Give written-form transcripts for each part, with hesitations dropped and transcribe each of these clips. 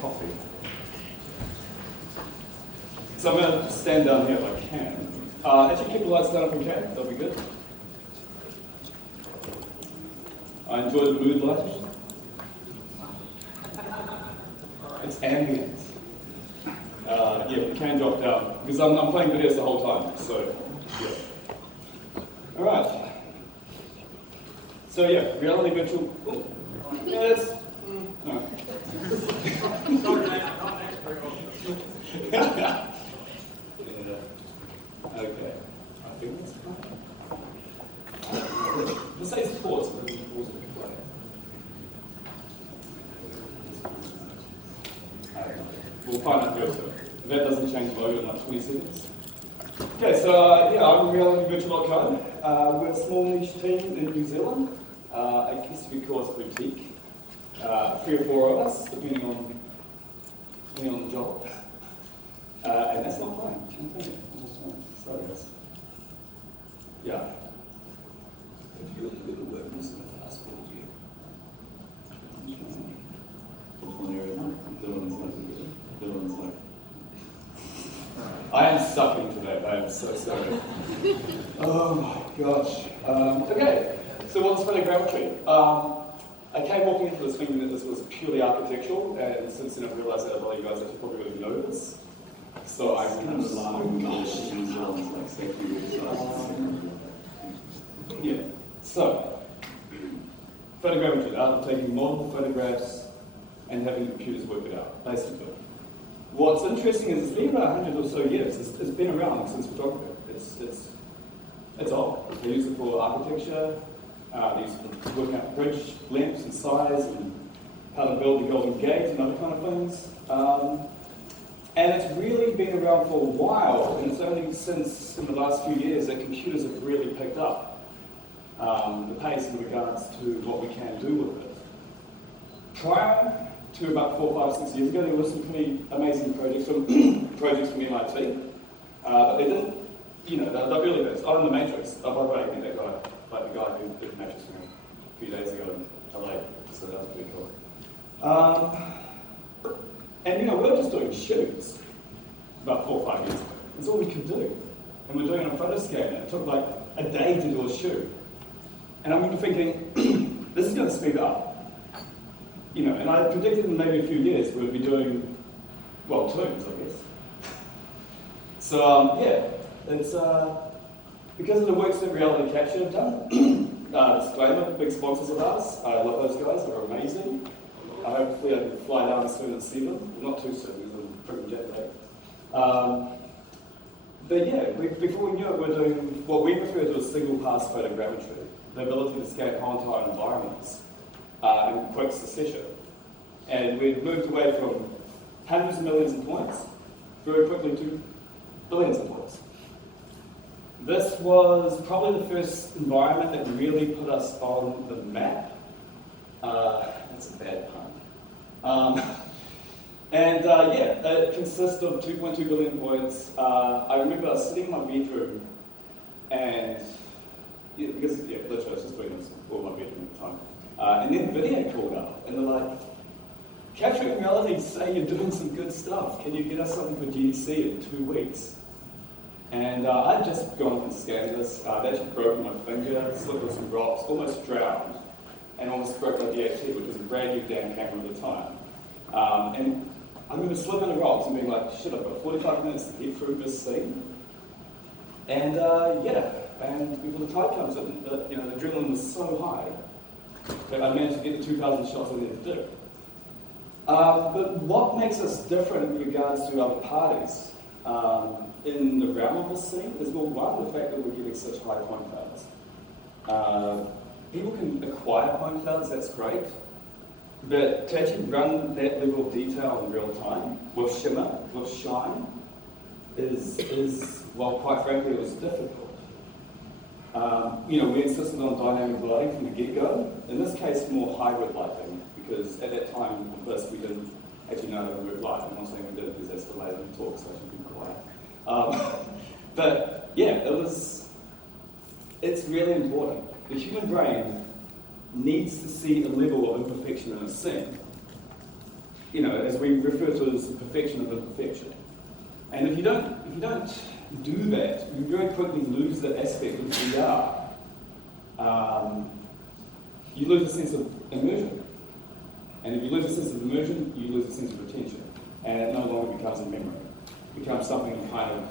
coffee. So I'm going to stand down here if I can. Actually, keep the lights down if we can. That'll be good. I enjoy the mood lighting. It's ambient. Yeah, you can drop down because I'm playing videos the whole time. So, yeah. All right. So yeah, reality virtual. Oh. Yeah, that's. No. Okay. I think that's fine. Let's say it's pause, and then we pause and play. We'll find out first. If that doesn't change logo in like 20 seconds. Okay, so yeah, I'm Reality Virtual.co. We're a small niche team in New Zealand. I guess we call us boutique. 3 or 4 of us, depending on the job. And that's not fine. Sorry, guys. Yeah. If you look at the web, this is going to fast forward you. I am sucking today. I am so sorry. Oh my gosh. Okay, so what's photogrammetry? I came walking into this thinking that this was purely architectural, and since then I've realized that a lot of you guys actually probably would know this. So I'm kind of yeah. So, photogrammetry, the art of taking multiple photographs and having computers work it out, basically. What's interesting is it's been about 100 or so years. It's been around since photography. It's old. They use it for architecture. They use it to work out bridge lengths and size and how to build the Golden Gate and other kind of things. And it's really been around for a while, and it's only since in the last few years that computers have really picked up the pace in regards to what we can do with it. Prior to about 4, 5, 6 years ago, there were some pretty amazing projects from MIT, but they didn't, the early days. Oh, and the Matrix. Oh, by the way, I think that guy, like the guy who did the Matrix for me a few days ago in LA, so that was pretty cool. And we were just doing shoots about 4 or 5 years ago. That's all we could do. And we're doing it on photo scanner. It took like a day to do a shoot. And I remember thinking, this is going to speed up. And I predicted in maybe a few years we'd be doing, well, toons, I guess. So, yeah, it's because of the works that Reality Capture have done. Disclaimer, big sponsors of ours. I love those guys, they're amazing. Hopefully I can fly down soon and see them. Well, not too soon, because I'm pretty jet lagged. But yeah, before we knew it, we're doing what we refer to as single pass photogrammetry, the ability to scan whole entire environments in quick succession. And we've moved away from hundreds of millions of points very quickly to billions of points. This was probably the first environment that really put us on the map. That's a bad pun. Yeah, it consists of 2.2 billion points. I remember I was sitting in my bedroom and, literally I was just doing this all my bedroom at the time. And then NVIDIA called up and they're like, Capturing Reality say you're doing some good stuff. Can you get us something for GDC in 2 weeks? And I'd just gone and scanned this. I'd actually broken my finger, slipped on some rocks, almost drowned, and almost broke my DAT, which was a brand new damn camera at the time. And I remember slipping on the rocks and being like, shit, I've got 45 minutes to get through this scene. And and before the tide comes in, the adrenaline was so high that I managed to get the 2,000 shots I needed to do. But what makes us different in regards to other parties in the realm of this scene is, well, one, the fact that we're getting such high point clouds. People can acquire point clouds, that's great, but to actually run that level of detail in real time with shimmer, with shine, is well, quite frankly, it was difficult. We insisted on dynamic lighting from the get-go. In this case, more hybrid lighting, because at that time, first, we didn't actually know how to work light. I'm not saying we did because that's the way we talk, so I should be quiet. But yeah, it's really important. The human brain needs to see a level of imperfection in a scene. as we refer to as the perfection of imperfection. And if you don't do that, you very quickly lose the aspect of VR. You lose a sense of immersion. And if you lose a sense of immersion, you lose a sense of retention. And it no longer becomes a memory. It becomes something kind of,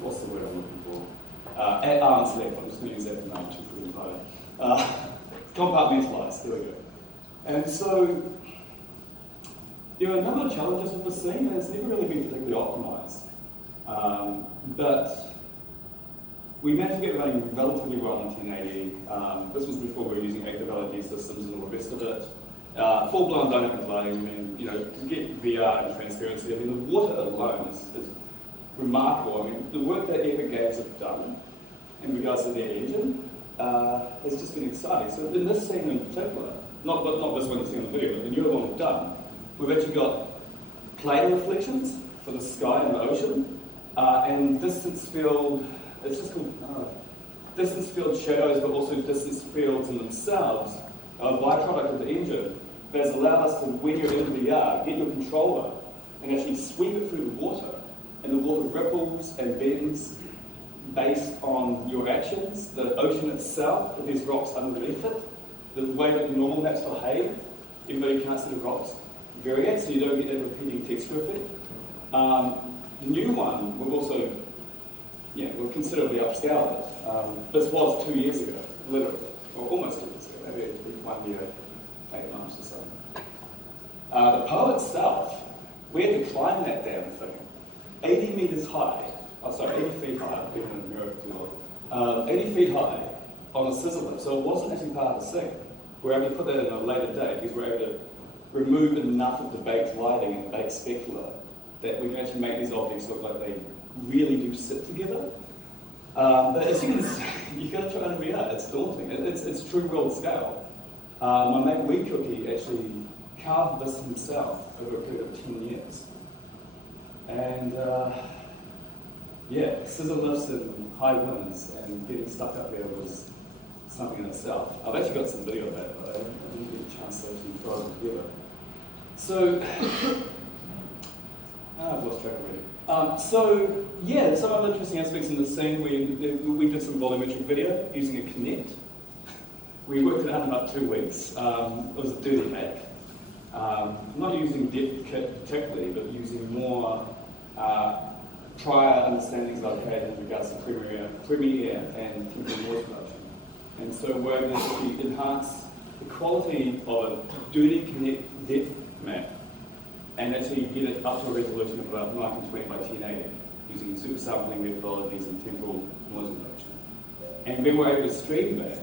what's the word I'm looking for? At arm's length. I'm just going to use that for now, I'm too freaking tired. Compartmentalized, there we go. And so, there are a number of challenges with the scene, and it's never really been particularly optimized. But we managed to get running relatively well on 1080. This was before we were using active LED systems and all the rest of it. Full-blown dynamic lighting, to get VR and transparency, the water alone is remarkable. The work that Epic Games have done in regards to their engine has just been exciting. So in this scene in particular, not this one that's in the video, but the newer one we've done, we've actually got plane reflections for the sky and the ocean, and distance field, it's just called distance field shadows, but also distance fields in themselves, a byproduct of the engine that has allowed us to, when you're in VR, get your controller and actually sweep it through the water, and the water ripples and bends based on your actions. The ocean itself, if there's rocks underneath it, the way that the normal maps behave, everybody can't see the rocks, variate, so you don't get that repeating texture effect. The new one, we've also, we've considerably upscaled it. This was 2 years ago, literally, or almost 2 years ago, maybe it'd be 1 year, 8 months or something. The pole itself, we had to climb that damn thing, 80 meters high, 80 feet high, even in America too long, 80 feet high on a scissor lift, so it wasn't actually part of the scene. We're able to put that in a later date because we're able to remove enough of the baked lighting and baked specula that we can actually make these objects look like they really do sit together. But as you can see, you gotta try it in VR, it's daunting. It's true world scale. My mate Wee Cookie actually carved this himself over a period of 10 years. And scissor lifts and high winds and getting stuck up there was something in itself. I've actually got some video of that, but I didn't get a chance to actually throw it together. So, I've lost track already. Some other interesting aspects in the scene, we did some volumetric video using a Kinect. We worked it out in about 2 weeks. It was a dirty hack. Not using depth kit particularly, but using more prior understandings I've had in regards to Premiere and chemical noise production. And so we're able to actually enhance the quality of a dirty Kinect depth map and actually get it up to a resolution of about 1920 by 1080 using super sampling methodologies and temporal noise reduction. And then we're able to stream that.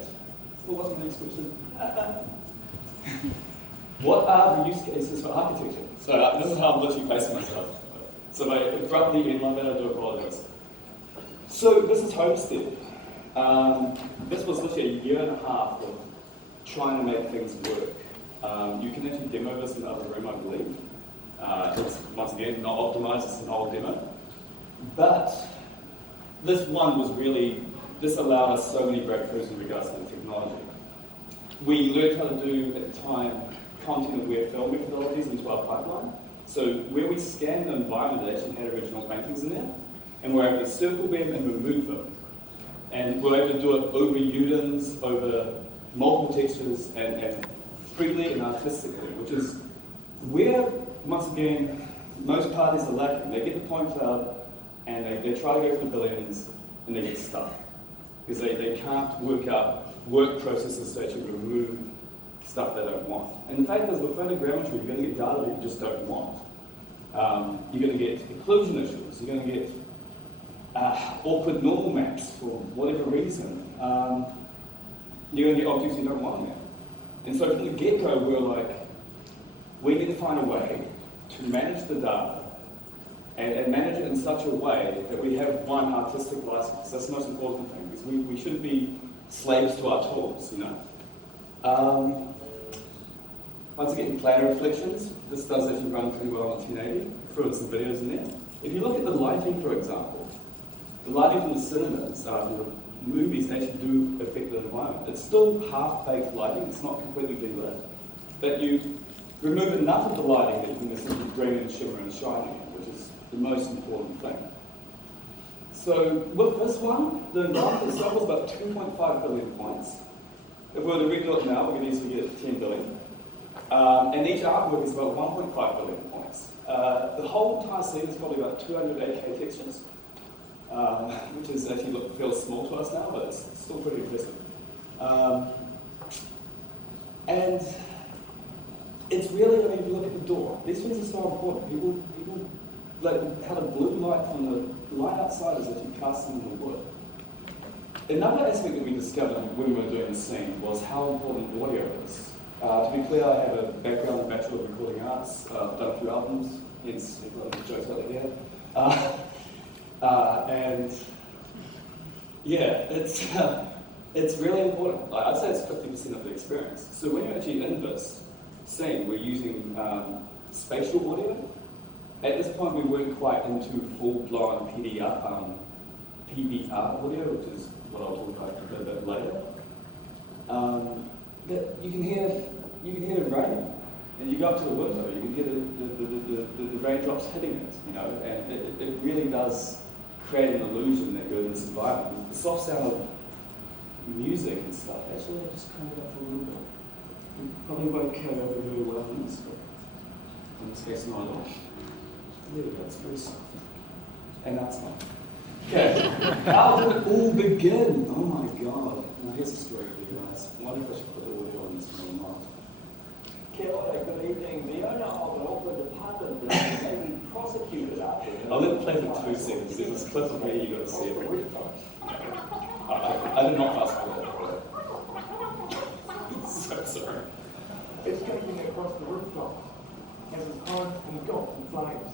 What was the next question? What are the use cases for architecture? So this is how I'm literally placing myself. So if I abruptly end like that, I do apologize. So this is Homestead. This was literally a year and a half of trying to make things work. You can actually demo this in the other room, I believe. It's, once again, not optimized, it's an old demo. But this one was really, this allowed us so many breakthroughs in regards to the technology. We learned how to do, at the time, content-aware film methodologies into our pipeline. So where we scanned the environment, it actually had original paintings in there, and we're able to circle them and remove them. And we're able to do it over UDIMs, over multiple textures, and freely and artistically, which is where, once again, most parties are lacking. They get the point cloud, and they try to go for the billions, and they get stuck. Because they can't work out work processes to actually remove stuff they don't want. And the fact is, with photogrammetry, you're going to get data that you just don't want. You're going to get occlusion issues. You're going to get awkward normal maps for whatever reason. You're going to get objects you don't want there. And so from the get-go, we're like, we need to find a way to manage the data and manage it in such a way that we have one artistic license. That's the most important thing, because we shouldn't be slaves to our tools, you know. Once again, planar reflections. This does actually run pretty well on 1080. Threw in some videos in there. If you look at the lighting, for example, the lighting from the cinemas, the movies actually do affect the environment. It's still half-baked lighting. It's not completely lit. that you remove enough of the lighting that you can essentially bring in shimmer and shine again, which is the most important thing. So with this one, the environment itself was about 2.5 billion points. If we were to redo it now, we could easily get 10 billion. And each artwork is about 1.5 billion points. The whole entire scene is probably about 208K textures, which is actually feels small to us now, but it's still pretty impressive. And it's really, I mean, if you look at the door, these things are so important. People like how the blue light from the light outside is actually casting in the wood. Another aspect that we discovered when we were doing the scene was how important audio is. To be clear, I have a background in Bachelor of Recording Arts. I've done a few albums, hence a lot of jokes out there. And yeah, it's really important. Like, I'd say it's 50% of the experience. So when you're actually in this scene, we're using spatial audio. At this point, we weren't quite into full-blown PBR audio, which is what I'll talk about a bit later. That you can hear the rain, and you go up to the window, you can hear the raindrops hitting it, you know, and it really does create an illusion that you're in this environment. The soft sound of music and stuff. Actually, I'll just crank it up for a little bit. You probably won't carry over very well in this, but in this case, not at all. There we go, it's very soft. And that's not. Okay, how did it all begin? Oh my god. Now here's a story for you guys. I wonder if I should put the audio on this one or not. Kia ora, good evening. The owner of an Auckland apartment building is being prosecuted after... I'll let it play for 2 seconds. There's this clip of me, you got to see it. I did not fast forward. So sorry. Escaping across the rooftop as his home engulfed in flames.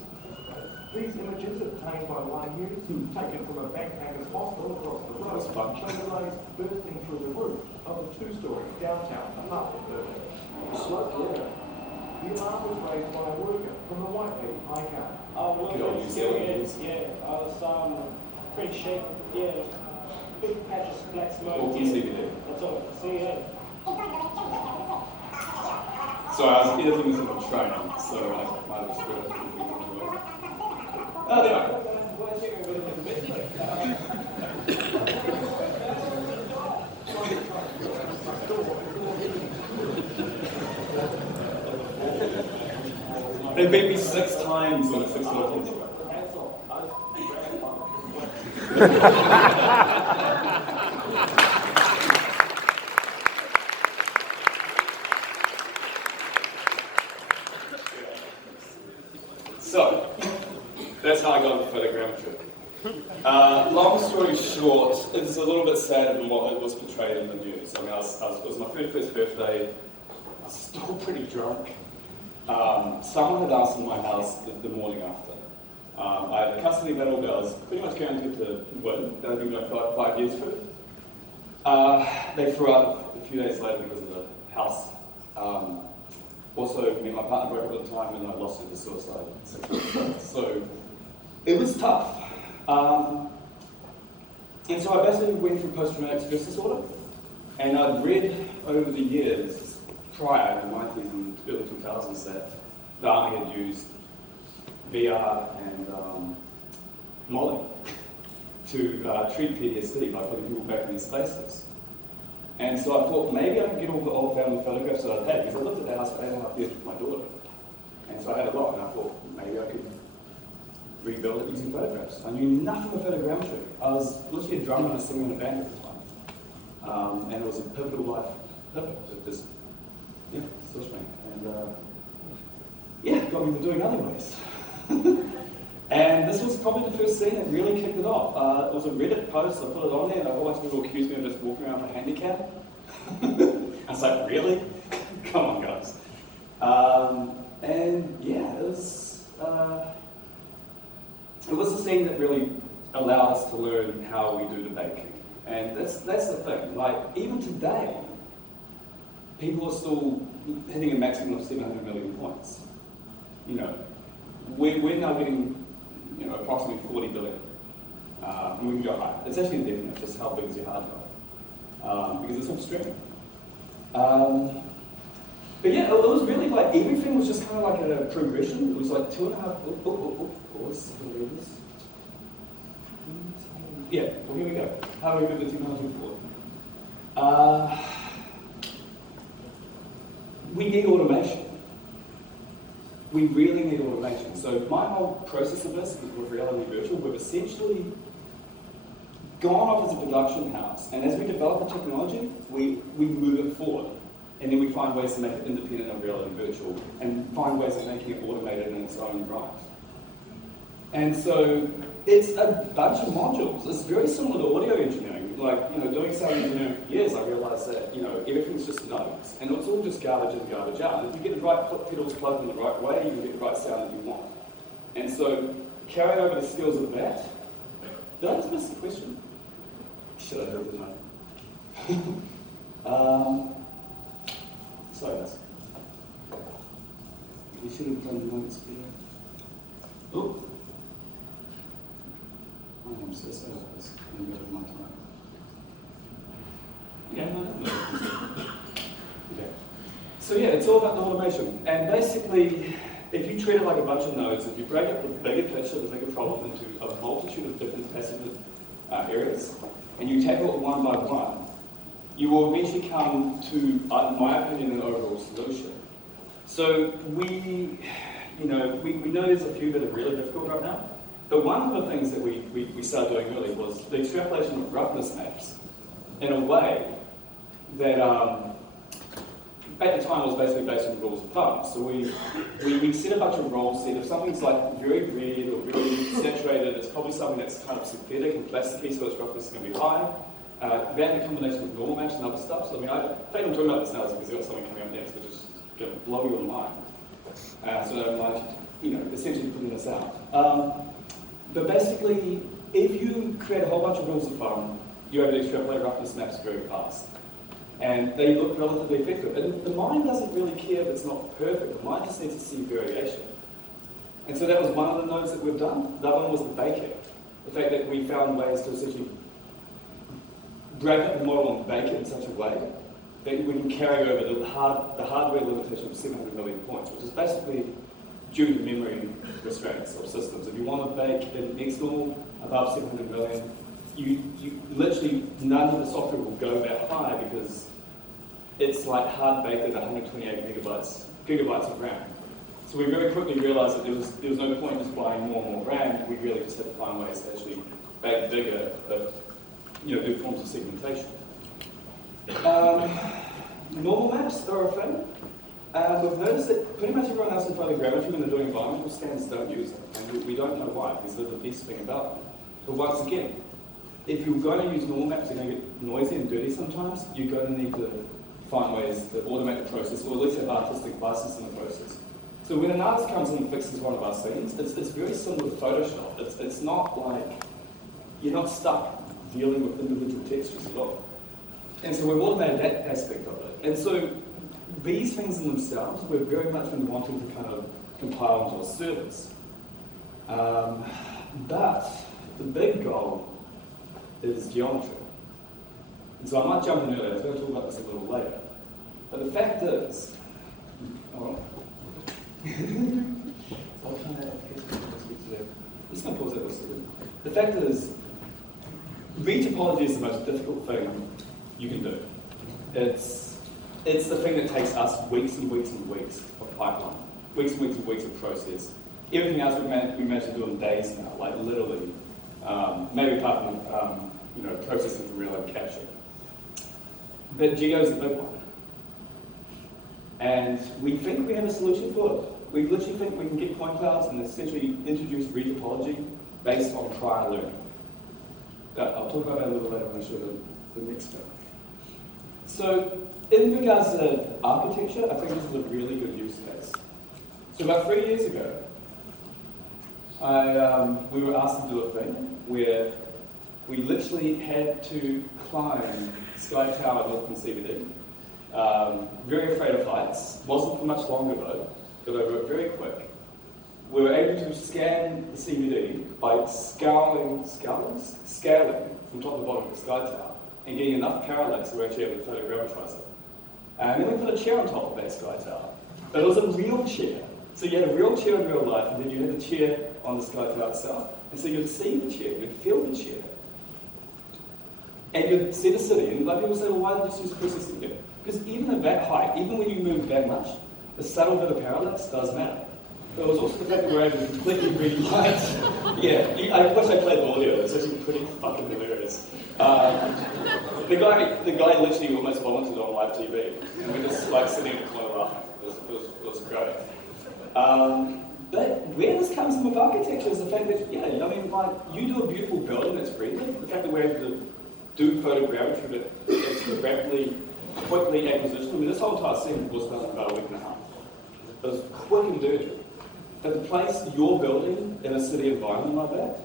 These images obtained by line news, taken from a backpackers hostel across the road, show the blaze bursting through the roof of a 2-story downtown apartment building. Smoke, yeah. The alarm was raised by a worker from the Whitehead High Car. Yeah, I was pretty shaken. Yeah, big patch of black smoke. What do you see there? That's all I can see, yeah. So I was editing this on a train, so I might have screwed up. Oh, there we go. They beat me 6 times on a 6 level. So, that's how I got into photogrammetry. Long story short, it's a little bit sadder than what it was portrayed in the news. I mean, it was my 31st birthday. I was still pretty drunk. Someone had asked in my house the morning after. I had a custody battle that I was pretty much guaranteed to win. That had been like 5 years through. They threw out a few days later because of the house. Also, me and my partner broke up at the time and I lost her to suicide. So it was tough. And so I basically went through post-traumatic stress disorder. And I'd read over the years, prior in the 90s and early 2000s, that the Army had used VR and Molly to treat PTSD by putting people back in these spaces. And so I thought maybe I could get all the old family photographs that I'd had, because I lived at the house for 8.5 years with my daughter. And so I had a lot, and I thought maybe I could rebuild it using photographs. I knew nothing of photogrammetry. I was literally a drummer and singing in a band at the time. And it was a pivotal life pivot. It just, yeah, switched me. And yeah, got me to doing other ways. And this was probably the first scene that really kicked it off. It was a Reddit post, I put it on there, and a whole bunch of people accused me of just walking around with a handicap. I was like, really? Come on, guys. And yeah, it was the scene that really allowed us to learn how we do the baking. And that's the thing, like, even today, people are still hitting a maximum of 700 million points. You know, we're now getting, you know, approximately 40 billion. And we can go higher. It's actually indefinite, just how big is your hard drive? Because it's all streaming. But yeah, it was really like, everything was just kind of like a progression. It was like 2.5, pause, yeah, well here we go. How do we move the technology forward? We need automation. We really need automation. So my whole process of this with Reality Virtual, we've essentially gone off as a production house, and as we develop the technology, we move it forward. And then we find ways to make it independent of Reality Virtual, and find ways of making it automated in its own right. And so it's a bunch of modules. It's very similar to audio engineering. Like, doing sound engineering for years, I realized that, everything's just notes. And it's all just garbage in, garbage out. And if you get the right foot pedals plugged in the right way, you can get the right sound that you want. And so, carrying over the skills of that, did I just miss the question? Should I do it tonight? Sorry, guys. We should have done the notes video. Oh! I am so sorry about this. I'm going to go my time. Yeah, no. Okay. So yeah, it's all about the automation. And basically, if you treat it like a bunch of nodes, if you break up the bigger picture, the bigger problem into a multitude of different faceted areas, and you tackle it one by one, you will eventually come to, in my opinion, an overall solution. So we know there's a few that are really difficult right now. But one of the things that we started doing early was the extrapolation of roughness maps in a way that at the time was basically based on rules of thumb. So we set a bunch of roles set. If something's like very red or very saturated, it's probably something that's kind of synthetic and plasticky, so its roughness is going to be high. That in combination with normal maps and other stuff. So I mean, I think I'm talking about this now because we've got something coming up next, which is going to blow your mind. So I don't mind, essentially putting this out. But basically, if you create a whole bunch of rules of thumb, you're able to extrapolate roughness maps very fast. And they look relatively effective. And the mind doesn't really care if it's not perfect. The mind just needs to see variation. And so that was one of the nodes that we've done. The other one was the baking. The fact that we found ways to essentially break up the model and bake it in such a way that we can carry over the hardware limitation of 700 million points, which is basically due to memory restraints of systems. If you want to bake an XNOR above 700 million, you literally, none of the software will go that high because it's like hard baked at 128 gigabytes of RAM. So we very quickly realized that there was no point just buying more and more RAM. We really just had to find ways to actually bake bigger, but do forms of segmentation. Normal maps are a thing. We've noticed that pretty much everyone else in photogrammetry, when they're doing environmental scans, don't use them. And we don't know why, because they're the best thing about them. But once again, if you're going to use normal maps, you're going to get noisy and dirty sometimes. You're going to need to find ways to automate the process, or at least have artistic license in the process. So when an artist comes in and fixes one of our scenes, it's very similar to Photoshop. It's not like, you're not stuck dealing with individual textures at all. And so we've automated that aspect of it. And so these things in themselves, we've very much been wanting to kind of compile into a service. But the big goal is geometry. And so I might jump in earlier, I was going to talk about this a little later. But the fact is, I'm just going to pause that for a second. The fact is, retopology is the most difficult thing you can do. It's the thing that takes us weeks and weeks and weeks of pipeline, weeks and weeks and weeks of process. Everything else we manage to do in days now, like literally, maybe apart from processing for real-time capture. But Geo is the big one. And we think we have a solution for it. We literally think we can get point clouds and essentially introduce retopology based on prior learning. But I'll talk about that a little later when I show the next thing. So, in regards to architecture, I think this is a really good use case. So about 3 years ago, we were asked to do a thing where we literally had to climb Sky Tower in Auckland CBD. Very afraid of heights. Wasn't for much longer though. Got over it very quick. We were able to scan the CBD by scaling from top to bottom of the Sky Tower and getting enough parallax that we're actually able to photogrammetrize it. And then we put a chair on top of that sky tower. But it was a real chair. So you had a real chair in real life, and then you had the chair on the sky tower itself. And so you'd see the chair, you'd feel the chair. And you'd see the city, and like people say, well, why did you use processing there? Because even at that height, even when you move that much, the subtle bit of parallax does matter. There was also the fact that we're able to completely read light. Yeah, I wish I played audio, it's actually pretty fucking hilarious. The guy literally almost volunteered on live TV, and we're just like sitting in the corner laughing. It was great. But where this comes in with architecture is the fact that, yeah, I mean, like, you do a beautiful building that's friendly. The fact that we're able to do photogrammetry that it's rapidly, quickly acquisition. I mean, this whole entire scene was done in about a week and a half. It was quick and dirty. But to place your building in a city environment like that,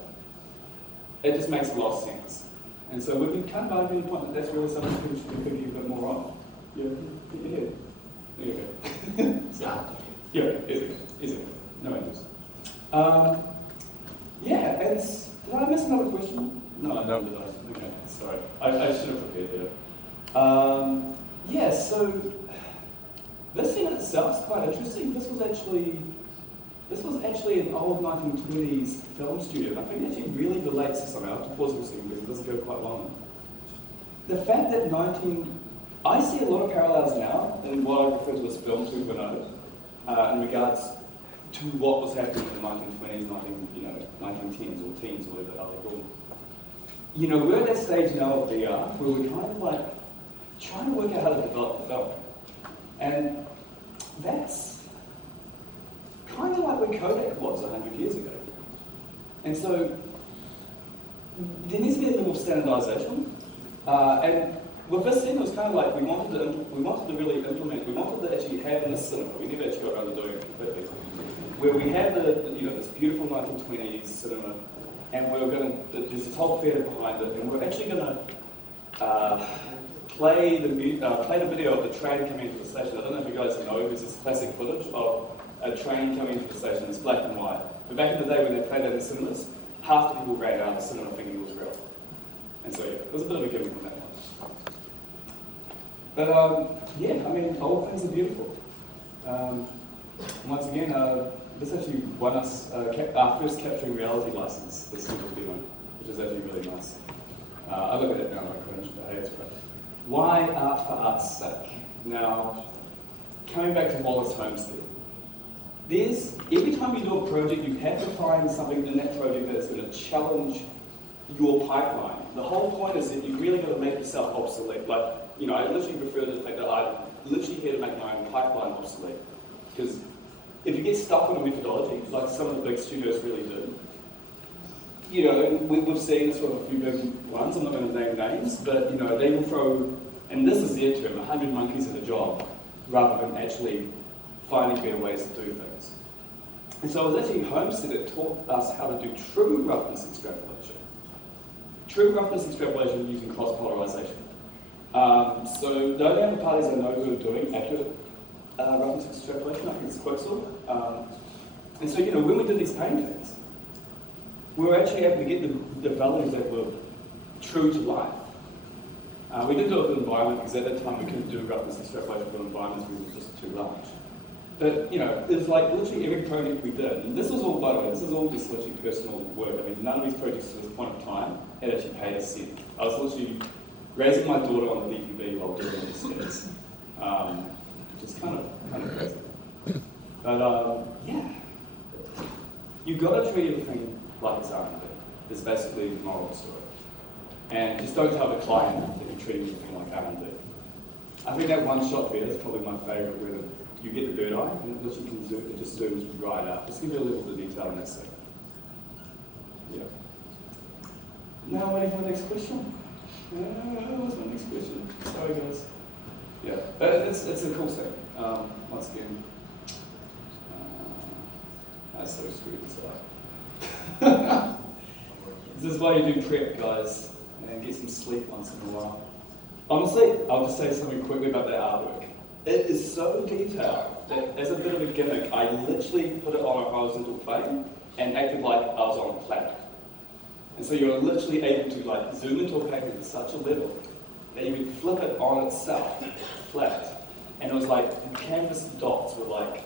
it just makes a lot of sense. And so we've been kind of arguing the point that that's really something we should be thinking a bit more of. Yeah, yeah. There you go. So, yeah, is it? No interest. Yeah, and did I miss another question? No, I didn't. Okay, sorry. I should have prepared better. Yeah, so this in itself is quite interesting. This was actually an old 1920s film studio, and I think it actually really relates to something. I have to pause for a second because it doesn't go quite long. The fact that I see a lot of parallels now in what I refer to as film 2.0 in regards to what was happening in the 1920s, 1910s or teens, or whatever the hell they call them. You know, we're at that stage now of VR where we're kind of like trying to work out how to develop the film. And that's kind of like where Kodak was 100 years ago. And so there needs to be a little standardization. And with this thing, it was kind of like we wanted to really implement, we wanted to actually have in the cinema, we never actually got around to doing it completely, where we had this beautiful 1920s cinema, and we were going to, there's this whole theatre behind it, and we're actually going to play the video of the train coming into the station. I don't know if you guys know, there's this classic footage of a train coming into the station. It's black and white. But back in the day when they played that in cinemas, half the people ran out of the cinema thinking it was real. And so yeah, it was a bit of a gimmick on that one. But yeah, I mean, old things are beautiful. Once again, this actually won us our first capturing reality license, this single doing, which is actually really nice. I look at it now and I cringe, but hey, it's great. Why art for art's sake? Now, coming back to Wallace Homestead, every time you do a project, you have to find something in that project that's going to challenge your pipeline. The whole point is that you really got to make yourself obsolete. Like, I literally prefer the fact that I'm literally here to make my own pipeline obsolete. Because if you get stuck on a methodology, like some of the big studios really do, we've seen this with a few big ones, I'm not going to name names, but they will throw, and this is their term, 100 monkeys at a job, rather than actually finding better ways to do things. And so it was actually Homestead that taught us how to do true roughness extrapolation. True roughness extrapolation using cross-polarization. So the only other parties I know who are doing accurate roughness extrapolation, I think it's Quixel. And so, when we did these paintings, we were actually able to get the values that were true to life. We didn't do it with the environment because at that time we couldn't do roughness extrapolation for environments because it was just too large. But, it was like literally every project we did, and this was all, by the way, this is all just literally personal work. I mean, none of these projects to this point of time had actually paid a cent. I was literally raising my daughter on the DPB while doing all these things. Which is kind of crazy. But, yeah. You've got to treat everything like it's R&D. Is basically the moral of the story. And just don't tell the client that you're treating everything like R&D. I think that one shot there is probably my favourite, where you get the bird eye and it literally can zoom, it just zooms right out. Just give you a level of detail in that second. Yeah. Now waiting for the next question. What's my next question? Sorry guys. Yeah, but it's a cool thing. Once again, that's so screwed inside. This is why you do prep, guys, and get some sleep once in a while. Honestly, I'll just say something quickly about that artwork. It is so detailed that as a bit of a gimmick, I literally put it on a horizontal plane and acted like I was on a planet. And so you're literally able to zoom into a painting to such a level that you can flip it on itself, flat, and it was like the canvas dots were like,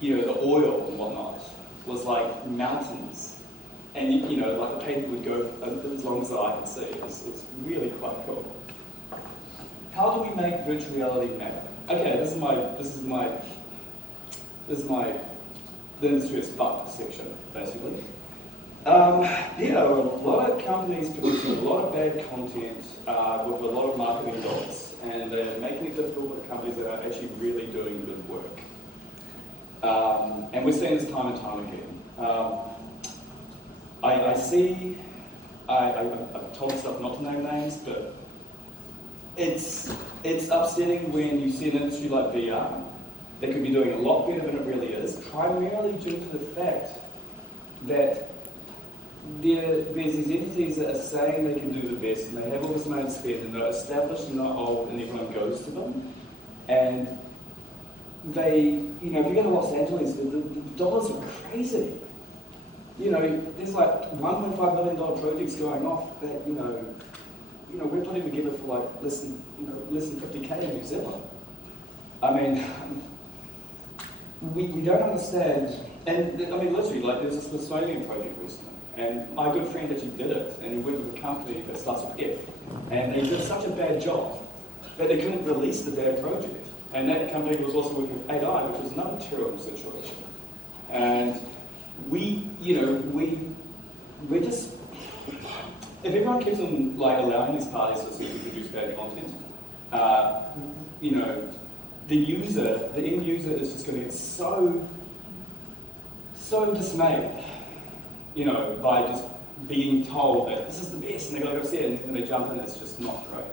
you know, the oil and whatnot was like mountains, and you know, like the paper would go as long as the eye could see. It's really quite cool. How do we make virtual reality matter? Okay, this is the industry is fucked section, basically. There are a lot of companies producing a lot of bad content with a lot of marketing dollars, and they're making it difficult for the companies that are actually really doing good work. And we're seeing this time and time again. I've told myself not to name names, but it's upsetting when you see an industry like VR that could be doing a lot better than it really is, primarily due to the fact that there's these entities that are saying they can do the best, and they have all this money to spend, and they're established and they're old, and everyone goes to them. And they, you know, if you go to Los Angeles, the dollars are crazy. You know, there's like $1.5 million projects going off that, you know, we're putting together for like less than 50K in New Zealand. I mean, we don't understand, and I mean, literally, like there's a Smithsonian project recently, and my good friend actually did it, and he went with a company that starts with F, and they did such a bad job that they couldn't release the bad project. And that company was also working with AI, which was another terrible situation. And we're just, if everyone keeps on like allowing these parties to produce bad content, you know, the end user is just going to get so dismayed, you know, by just being told that this is the best and they're going to go see it, and they jump in, it's just not great.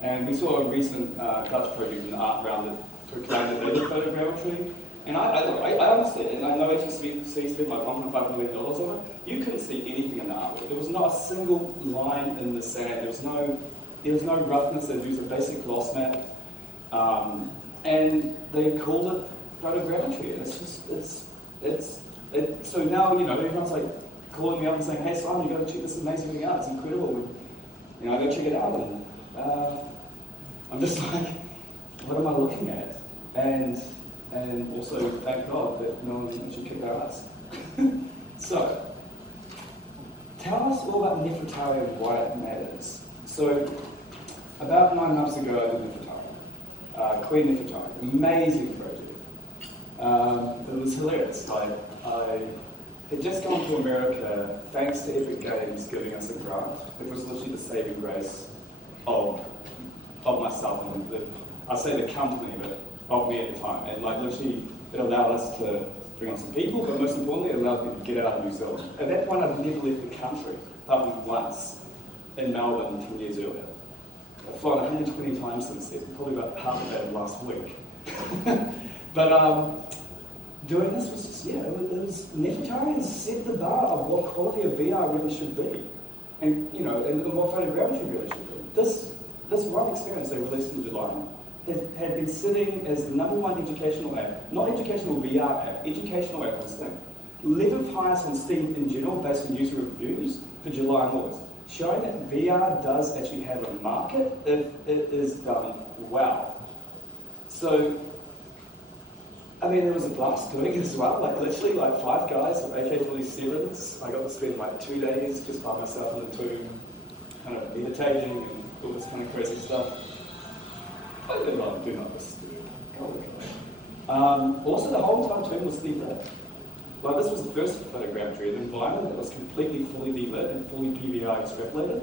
And we saw a recent Dutch project in the art round that proclaimed that they did photogrammetry. And I honestly, and I know HSBC spent like $1.5 million on it, you couldn't see anything in the artwork. There was not a single line in the sand. There was no roughness. They used a basic gloss mat. And they called it photogrammetry. And so now, you know, everyone's like calling me up and saying, hey Simon, you got to check this amazing thing out, it's incredible. You know, I go check it out, and I'm just like, what am I looking at? And also, thank God that no one should kick our ass. So, tell us all about Nefertari and why it matters. So, about 9 months ago, I did Nefertari, Queen Nefertari, amazing project. It was hilarious. I had just gone to America thanks to Epic Games giving us a grant, which was literally the saving grace of myself and I say the company, but of me at the time. And like literally, it allowed us to bring on some people, but most importantly, it allowed me to get out of New Zealand. At that point, I'd never left the country, apart from once in Melbourne 10 years earlier. I've flown 120 times since then, probably about half of that last week. But doing this was just, Nefertari has set the bar of what quality of VR really should be. And, you know, and what photogrammetry really should be. This one experience they released in July had been sitting as the #1 educational app, not educational VR app, educational app on Steam. 11th highest on Steam in general based on user reviews for July and August, showing that VR does actually have a market if it is done well. So, I mean, there was a blast doing it as well, like literally like 5 guys with AK-47s. I got to spend like 2 days just by myself in the tomb, kind of meditating and all this kind of crazy stuff. I do not this. Also, the whole entire tomb was de-lit. Like, this was the first photogrammetry of an environment that was completely fully de-lit and fully PVR extrapolated,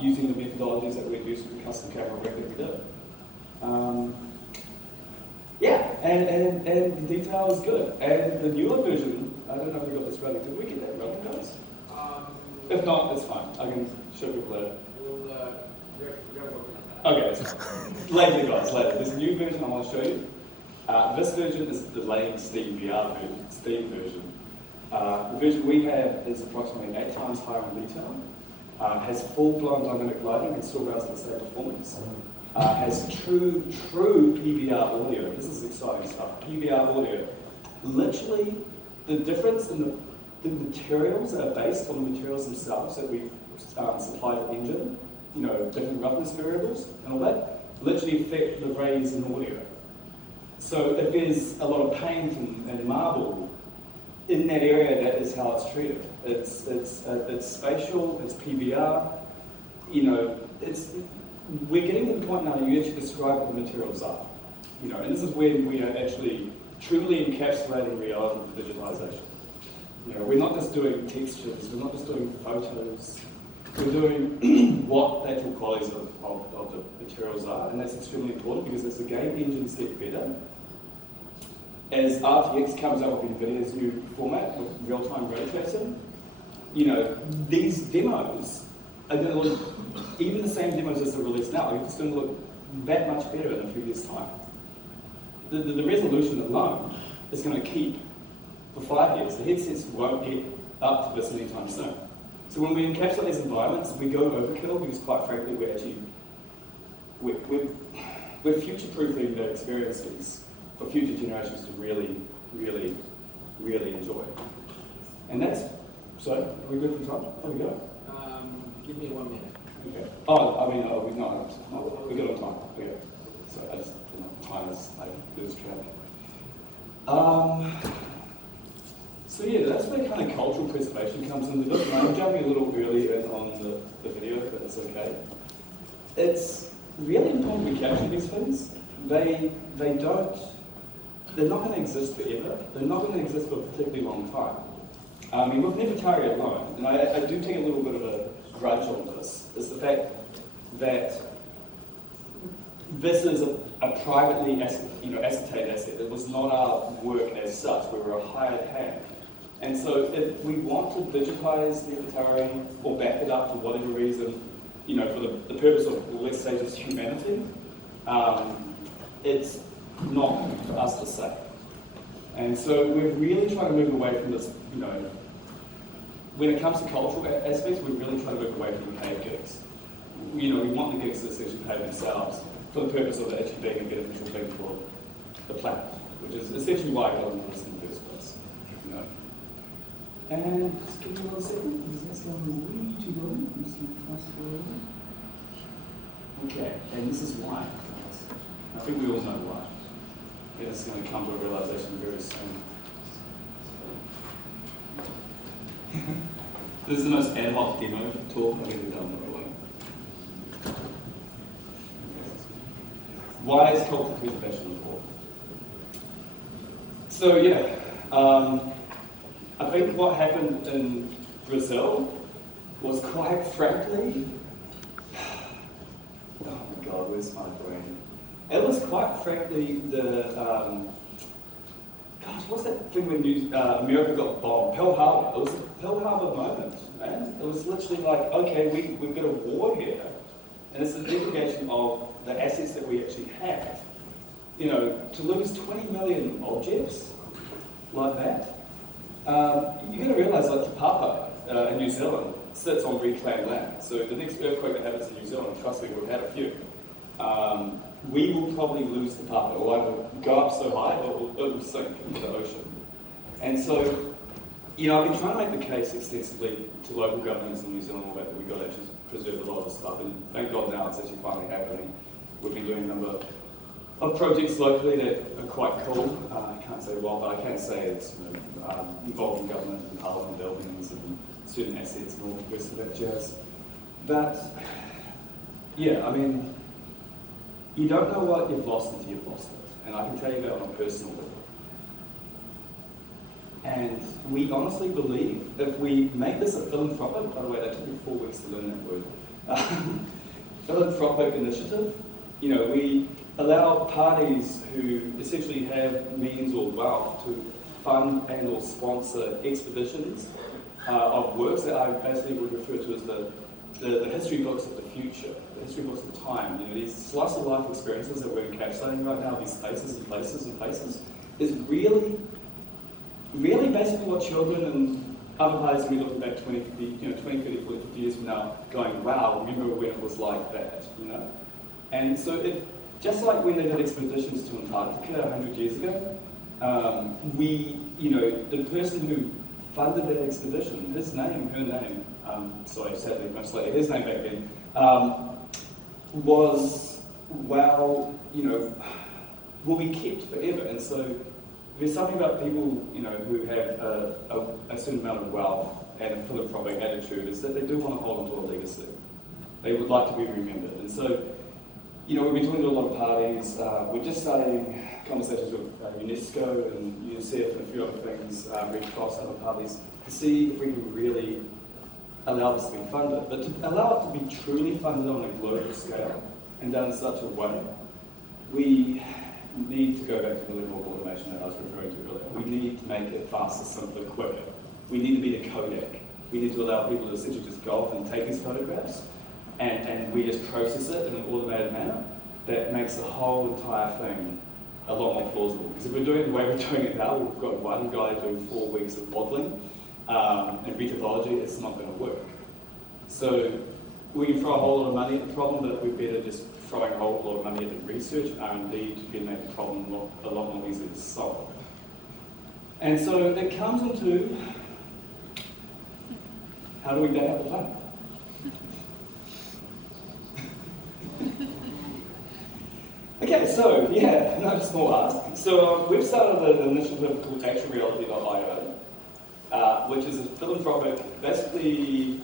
using the methodologies that we used with the custom camera work that we did. And the detail is good. And the newer version, I don't know if we got this running. Did we get that running, guys? If not, it's fine. I can show people later. Okay, later guys, later. There's a new version I want to show you. This version is the lame Steam VR version, Steam version. The version we have is approximately 8 times higher in detail, has full-blown dynamic lighting and still runs at the same performance. Has true PVR audio. This is exciting stuff. PVR audio. Literally, the difference in the materials that are based on the materials themselves that we supply the engine, you know, different roughness variables and all that, literally affect the rays in audio. So if there's a lot of paint and marble in that area, that is how it's treated. It's spatial, it's PBR, you know, we're getting to the point now you actually describe what the materials are. You know, and this is when we are actually truly encapsulating reality with digitization. You know, we're not just doing textures, we're not just doing photos, we're doing what the actual qualities of the materials are, and that's extremely important because as the game engines get better, as RTX comes up with NVIDIA's new format with real-time ray tracing, you know, these demos are going to look, even the same demos as they're released now, are just going to look that much better in a few years' time. The resolution alone is going to keep for 5 years. The headsets won't get up to this anytime soon. So when we encapsulate these environments, we go overkill because quite frankly we're future-proofing the experiences for future generations to really, really, really enjoy. And that's, so, are we good for time? There we go. Give me 1 minute. Okay. Oh, I mean, we're good on time. Okay. So I just, time is, I lose track. So yeah, that's where kind of cultural preservation comes into this. I'm jumping a little early on the video, but it's okay. It's really important we capture these things. They're not going to exist forever. They're not going to exist for a particularly long time. I mean, with Nefertari alone, and I do take a little bit of a grudge on this, is the fact that this is a privately ascertained asset. It was not our work as such. We were a hired hand. And so if we want to digitize Nefertari or back it up for whatever reason, you know, for the purpose of, let's say, just humanity, it's not for us to say. And so we're really trying to move away from this, you know, when it comes to cultural aspects, we're really trying to move away from the paid gigs. You know, we want the gigs to essentially pay themselves for the purpose of actually being a beneficial thing for the planet, which is essentially why I got into this in the first place. You know. And just give me 1 second, because that's going way too long. Let's see, fast forward. Okay, and this is why. I think we all know why. Yeah, it's going to come to a realization very soon. This is the most ad hoc demo talk I've ever done, by the way. Why is cultural preservation important? So yeah, I think what happened in Brazil was quite frankly, oh my God, where's my brain? It was quite frankly the, gosh, what's that thing when America got bombed? Pearl Harbor. It was a Pearl Harbor moment, man. It was literally like, okay, we've got a war here, and it's a degradation of the assets that we actually have. You know, to lose 20 million objects like that, you got to realise like Te Papa in New Zealand sits on reclaimed land. So the next earthquake that happens in New Zealand, trust me, we've had a few. We will probably lose the Papa. It will either go up so high or it will sink into the ocean. And so, you know, I've been trying to make the case extensively to local governments in New Zealand all that we've got to actually preserve a lot of this stuff. And thank God now it's actually finally happening. We've been doing a number of projects locally that are quite cool. I can't say well, but I can say it's involving government and parliament buildings and certain assets and all the rest of that jazz. But, yeah, I mean, you don't know what you've lost until you've lost it. And I can tell you that on a personal level. And we honestly believe if we make this a philanthropic, by the way, that took me 4 weeks to learn that word, philanthropic initiative, you know, we allow parties who essentially have means or wealth to fund and or sponsor expeditions of works that I basically would refer to as the history books of the future, the history books of time. You know, these slice of life experiences that we're encapsulating right now, these spaces and places and places, is really basically what children and other parties will be looking back 20, 30, 40, 50 years from now, going, wow, remember when it was like that, you know? And so if, just like when they did expeditions to Antarctica 100 years ago, the person who funded that expedition, his name, her name, sorry, sadly, most likely his name back then, was well, will be kept forever. And so there's something about people, who have a certain amount of wealth and a philanthropic attitude is that they do want to hold on to a legacy. They would like to be remembered. And so, we've been talking to a lot of parties. We're just starting conversations with UNESCO and UNICEF and a few other things, Red Cross, other parties, to see if we can really allow this to be funded. But to allow it to be truly funded on a global scale and done in such a way, we need to go back to the level of automation that I was referring to earlier. We need to make it faster, simpler, quicker. We need to be the Kodak. We need to allow people to essentially just go off and take these photographs and we just process it in an automated manner that makes the whole entire thing a lot more plausible. Because if we're doing it the way we're doing it now, we've got one guy doing 4 weeks of modeling and retopology, it's not going to work. So we can throw a whole lot of money at the problem, but we're better just throwing a whole lot of money at the research and R&D to make the problem a lot more easy to solve. And so it comes into, how do we back up the planet? Okay, so no small ask. So we've started an initiative called actualreality.io, which is a philanthropic, basically,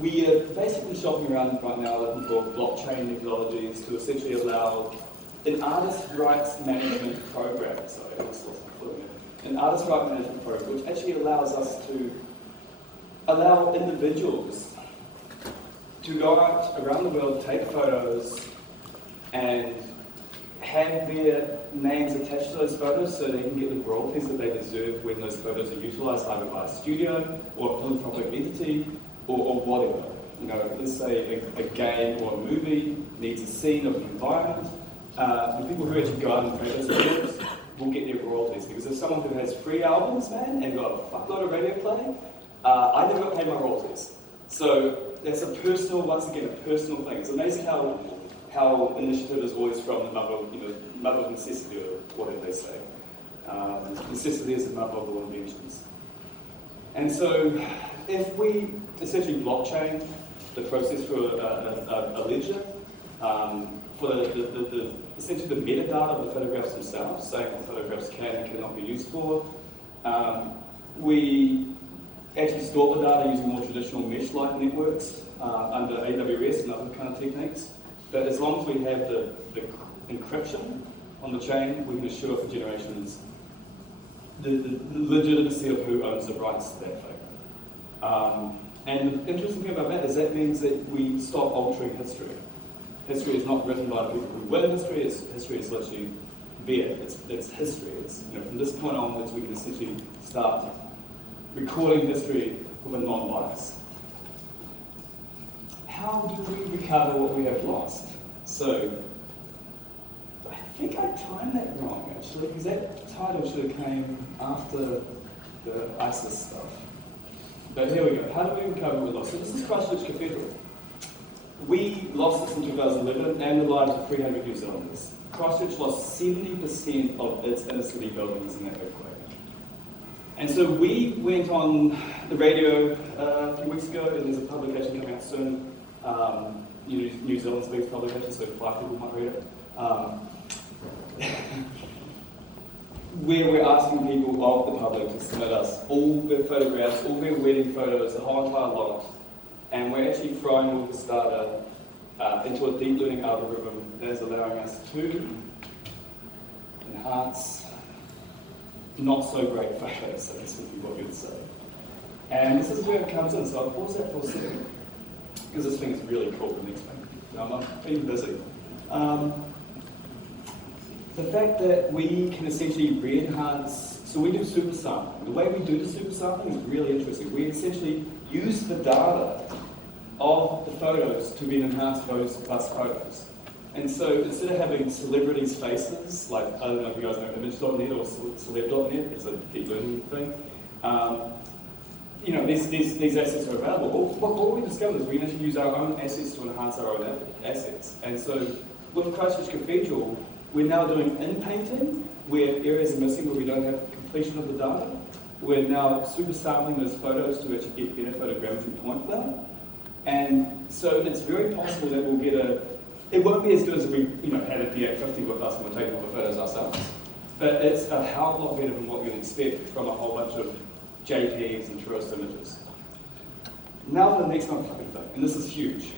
we are basically shopping around right now looking for blockchain methodologies to essentially allow an artist rights management program, an artist rights management program, which actually allows us to allow individuals to go out around the world, take photos, and have their names attached to those photos so they can get the royalties that they deserve when those photos are utilised either by a studio or a philanthropic entity or whatever. Let's say a game or a movie needs a scene of an environment. The people who actually go out and create those videos will get their royalties, because if someone who has 3 albums, man, and got a fuckload of radio play, I never got paid my royalties. So that's a personal thing. It's amazing how initiative is always from the mother of necessity, or whatever they say. Necessity is the mother of all inventions. And so if we essentially blockchain the process for a ledger, for essentially the metadata of the photographs themselves, saying what photographs can and cannot be used for, we actually store the data using more traditional mesh-like networks under AWS and other kind of techniques. But as long as we have the encryption on the chain, we can assure for generations the legitimacy of who owns the rights to that thing. And the interesting thing about that is that means that we stop altering history. History is not written by the people who win history. History is literally there. It's history. It's, from this point onwards, we can essentially start recording history with a non-bias. How do we recover what we have lost? So, I think I timed that wrong, actually, because that title should have came after the ISIS stuff. But here we go. How do we recover what we lost? So this is Christchurch Cathedral. We lost this in 2011 and the lives of 300 New Zealanders. Christchurch lost 70% of its inner city buildings in that earthquake. And so we went on the radio a few weeks ago, and there's a publication coming out soon, New Zealand's biggest publication, so 5 people might read it, where we're asking people of the public to submit us all their photographs, all their wedding photos, the whole entire lot, and we're actually throwing all this data into a deep learning algorithm that is allowing us to enhance not so great photos, so this would be what you'd say. And this is where it comes in, so I'll pause that for a second, because this thing is really cool, the next thing. I'm being busy. The fact that we can essentially re-enhance, so we do super sampling. The way we do the super sampling is really interesting. We essentially use the data of the photos to be enhanced photos plus photos. And so instead of having celebrities' faces, like, I don't know if you guys know image.net or celeb.net, it's a deep learning thing, these assets are available. What we discovered is we actually use our own assets to enhance our own assets. And so with Christchurch Cathedral, we're now doing in-painting, where areas are missing, where we don't have completion of the data. We're now super sampling those photos to actually get better photogrammetry point cloud. And so it's very possible that we'll get a It won't be as good as if we had a D850 with us and we're taking all the photos ourselves. But it's a hell of a lot better than what you'd expect from a whole bunch of JPEGs and tourist images. Now for the next motherfucking thing, and this is huge.